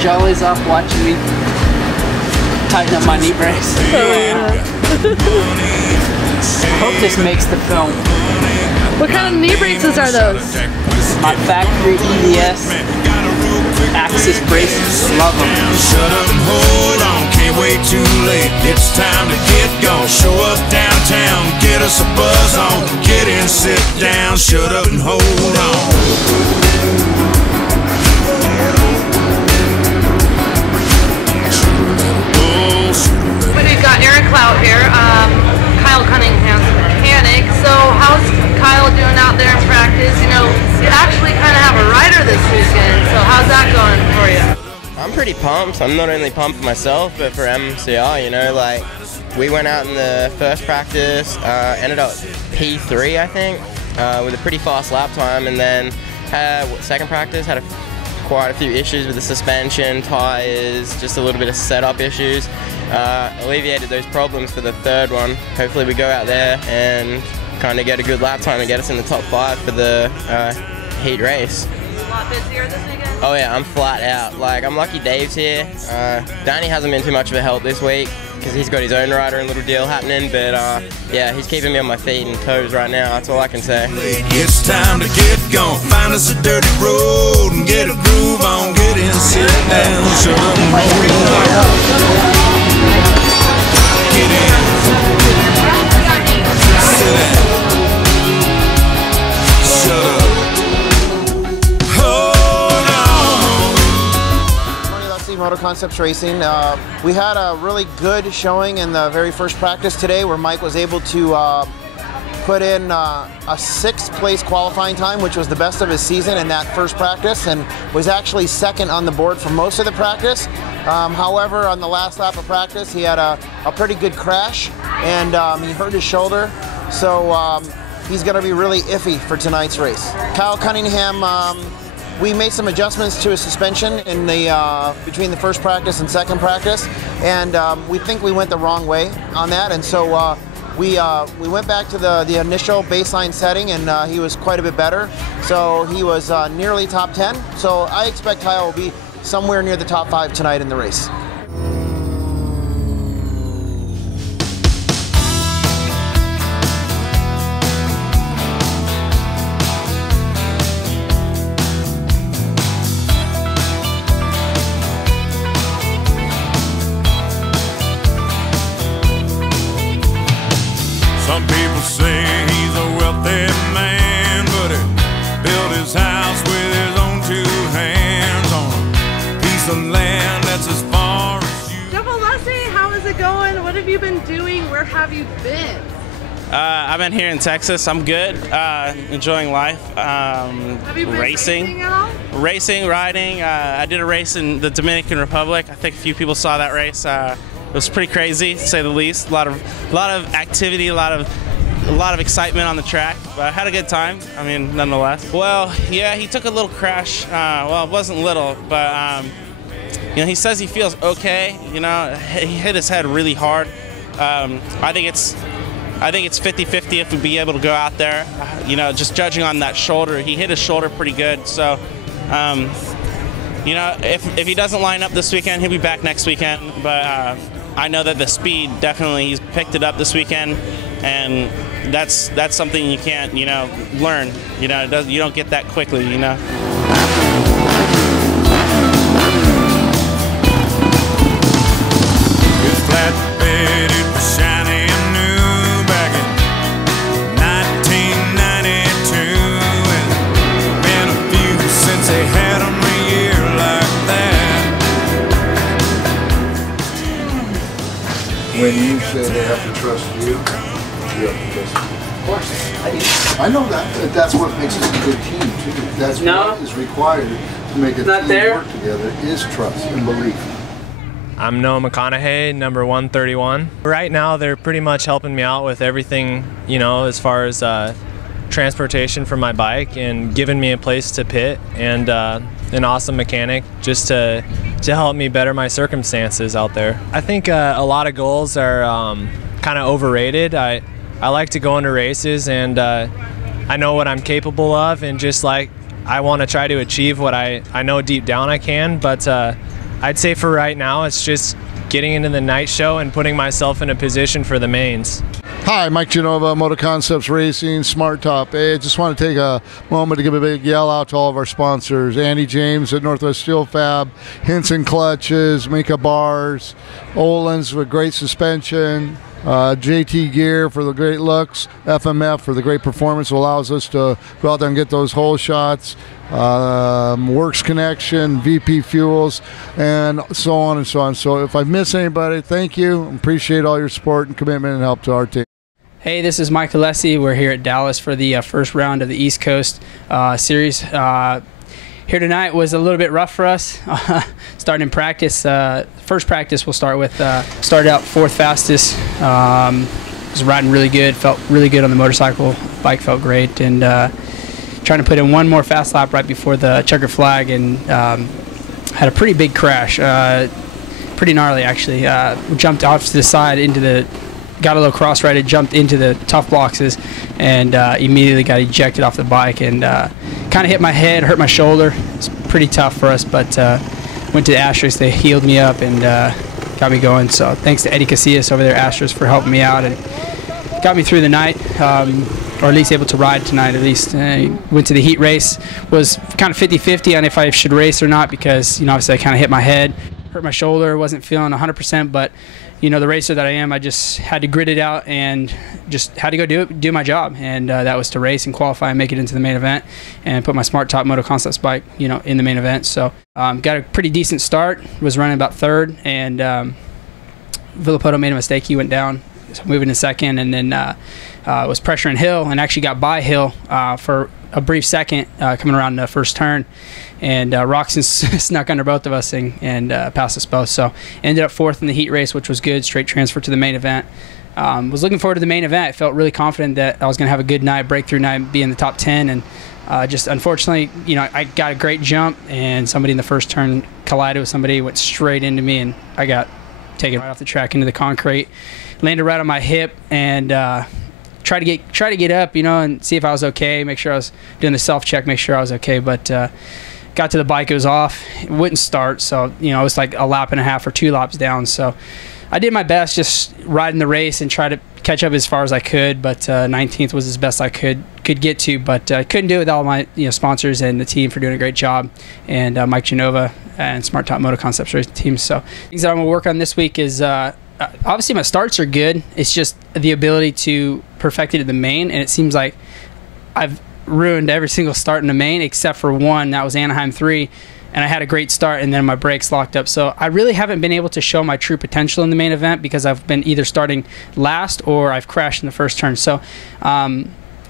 Jolly's up watching me tighten up my knee brace. Hope this makes the film. What kind of knee braces are those? My factory EDS Axis braces. Love them. Shut up and hold on, can't wait too late. It's time to get going. Show up downtown, get us a buzz on. Get in, sit down, shut up and hold on. We've got Aaron Clout here, Kyle Cunningham's mechanic. So how's Kyle doing out there in practice? You know, you actually kind of have a rider this weekend, so how's that going for you? I'm pretty pumped. I'm not only pumped for myself, but for MCR, you know, like, we went out in the first practice, ended up P3, I think, with a pretty fast lap time, and then second practice had quite a few issues with the suspension, tires, just a little bit of setup issues. Alleviated those problems for the third one. Hopefully we go out there and kind of get a good lap time and get us in the top 5 for the heat race. A lot busier this weekend? Oh yeah, I'm flat out. Like, I'm lucky Dave's here. Danny hasn't been too much of a help this week because he's got his own rider and little deal happening, but yeah, he's keeping me on my feet and toes right now, that's all I can say. It's time to get going. Find us a dirty road and get a groove on. Get in, sit down, shut up and hold on. Get in, sit down, shut up. MotoConcepts Racing. We had a really good showing in the very first practice today where Mike was able to put in a 6th place qualifying time, which was the best of his season in that first practice, and was actually second on the board for most of the practice. However, on the last lap of practice, he had a pretty good crash, and he hurt his shoulder, so he's going to be really iffy for tonight's race. Kyle Cunningham, we made some adjustments to his suspension in the between the first practice and second practice, and we think we went the wrong way on that, and so we went back to the initial baseline setting, and he was quite a bit better. So he was nearly top 10. So I expect Kyle will be somewhere near the top 5 tonight in the race. Some people say he's a wealthy man, but he built his house with his own 2 hands on a piece of land that's as far as you. Jeff Alessi, how is it going? What have you been doing? Where have you been? I've been here in Texas. I'm good. Enjoying life. Have you been racing at all? Racing, riding. I did a race in the Dominican Republic. I think a few people saw that race. It was pretty crazy, to say the least. A lot of activity, a lot of excitement on the track. But I had a good time. I mean, nonetheless. Well, yeah, he took a little crash. Well, it wasn't little, but you know, he says he feels okay. You know, he hit his head really hard. I think it's 50-50 if we'd be able to go out there. You know, just judging on that shoulder, he hit his shoulder pretty good. So, you know, if he doesn't line up this weekend, he'll be back next weekend. But I know that the speed, definitely, he's picked it up this weekend, and that's something you can't, you know, learn. You know, you don't get that quickly, you know. His flatbed, it was shiny and new back in 1992, and been a few since they had him a year like that. When you say they have to trust you, you have to trust me. Of course, I do. I know that. That's what makes us a good team, too. That's what is required to make a team work together, is trust and belief. I'm Noah McConaughey, number 131. Right now, they're pretty much helping me out with everything, you know, as far as transportation for my bike, and giving me a place to pit, and an awesome mechanic just to help me better my circumstances out there. I think a lot of goals are kind of overrated. I like to go into races, and I know what I'm capable of, and just like I want to try to achieve what I know deep down I can, but I'd say for right now, it's just getting into the night show and putting myself in a position for the mains. Hi, Mike Genova, MotoConcepts Racing, Smartop. Hey, I just want to take a moment to give a big yell out to all of our sponsors. Andy James at Northwest Steel Fab, Hinson Clutches, Minka Bars, Olin's with great suspension, JT Gear for the great looks, FMF for the great performance, allows us to go out there and get those hole shots, Works Connection, VP Fuels, and so on and so on. So if I miss anybody, thank you. Appreciate all your support and commitment and help to our team. Hey, this is Mike Alessi. We're here at Dallas for the first round of the East Coast series. Here tonight was a little bit rough for us. Starting in practice, first practice we'll start with, started out 4th fastest. Was riding really good, felt really good on the motorcycle. Bike felt great, and trying to put in one more fast lap right before the checker flag, and had a pretty big crash. Pretty gnarly, actually. Jumped off to the side into the, got a little cross-righted, jumped into the tough boxes, and immediately got ejected off the bike, and kind of hit my head, hurt my shoulder. It's pretty tough for us, but went to the Astros. They healed me up and got me going. So thanks to Eddie Casillas over there at Astros for helping me out and got me through the night, or at least able to ride tonight at least. Went to the heat race, was kind of 50-50 on if I should race or not, because, you know, obviously I kind of hit my head, hurt my shoulder, wasn't feeling 100%, but you know, the racer that I am, I just had to grit it out and just had to go do my job, and that was to race and qualify and make it into the main event and put my Smartop MotoConcepts bike, you know, in the main event. So got a pretty decent start, was running about 3rd, and Villapoto made a mistake. He went down, moving to 2nd, and then was pressuring Hill and actually got by Hill for a brief second coming around the first turn, and Roxon snuck under both of us and passed us both. So ended up 4th in the heat race, which was good. Straight transfer to the main event. Was looking forward to the main event. I felt really confident that I was going to have a good night, breakthrough night, be in the top 10, and just unfortunately, you know, I got a great jump, and somebody in the first turn collided with somebody, went straight into me, and I got taken right off the track into the concrete, landed right on my hip, and try to get up, you know, and see if I was okay, make sure I was doing the self-check, make sure I was okay, but got to the bike, it was off, it wouldn't start, so, you know, it was like a lap and a half or 2 laps down, so I did my best just riding the race and try to catch up as far as I could, but 19th was as best I could get to, but I couldn't do it with all my, you know, sponsors and the team for doing a great job, and Mike Genova and Smartop MotoConcepts racing team. So things that I'm going to work on this week is obviously my starts are good, it's just the ability to perfect it at the main, and it seems like I've ruined every single start in the main except for one. That was Anaheim 3, and I had a great start, and then my brakes locked up. So I really haven't been able to show my true potential in the main event because I've been either starting last or I've crashed in the first turn. So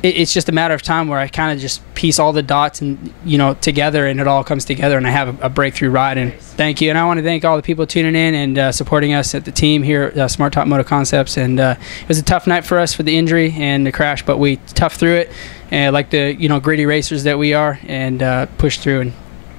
it's just a matter of time where I kind of just piece all the dots and, you know, together, and it all comes together, and I have a breakthrough ride. And thank you, and I want to thank all the people tuning in and supporting us at the team here at Smartop MotoConcepts. And it was a tough night for us for the injury and the crash, but we toughed through it, and like the, you know, gritty racers that we are, and pushed through and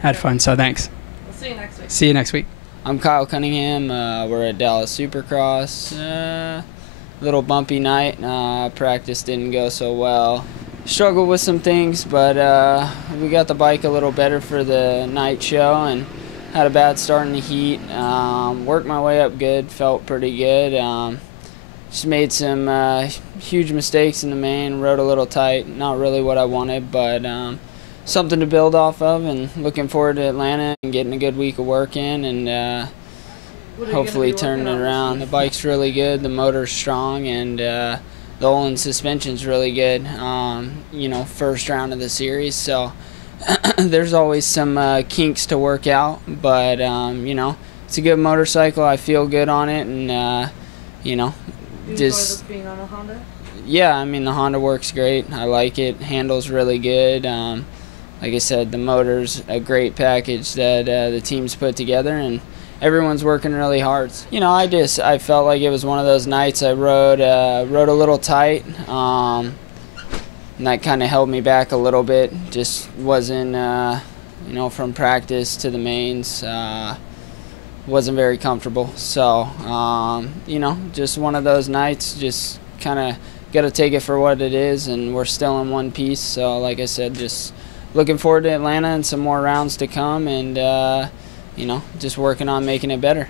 had fun. So thanks. We'll see you next week. See you next week. I'm Kyle Cunningham. We're at Dallas Supercross. Little bumpy night. Practice didn't go so well. Struggled with some things, but we got the bike a little better for the night show, and had a bad start in the heat. Worked my way up good. Felt pretty good. Just made some huge mistakes in the main. Rode a little tight. Not really what I wanted, but something to build off of, and looking forward to Atlanta and getting a good week of work in, and hopefully turning it around. The bike's really good, the motor's strong, and the Olin suspension's really good. You know, first round of the series, so there's always some kinks to work out, but you know, it's a good motorcycle. I feel good on it, and you know, just being on a Honda? Yeah, I mean, the Honda works great. I like it. Handles really good. Like I said, the motor's a great package that the team's put together, and everyone's working really hard. You know, I felt like it was one of those nights I rode a little tight, and that kind of held me back a little bit. Just wasn't, you know, from practice to the mains, wasn't very comfortable. So, you know, just one of those nights, just kind of got to take it for what it is, and we're still in one piece. So, like I said, just looking forward to Atlanta and some more rounds to come, and just working on making it better.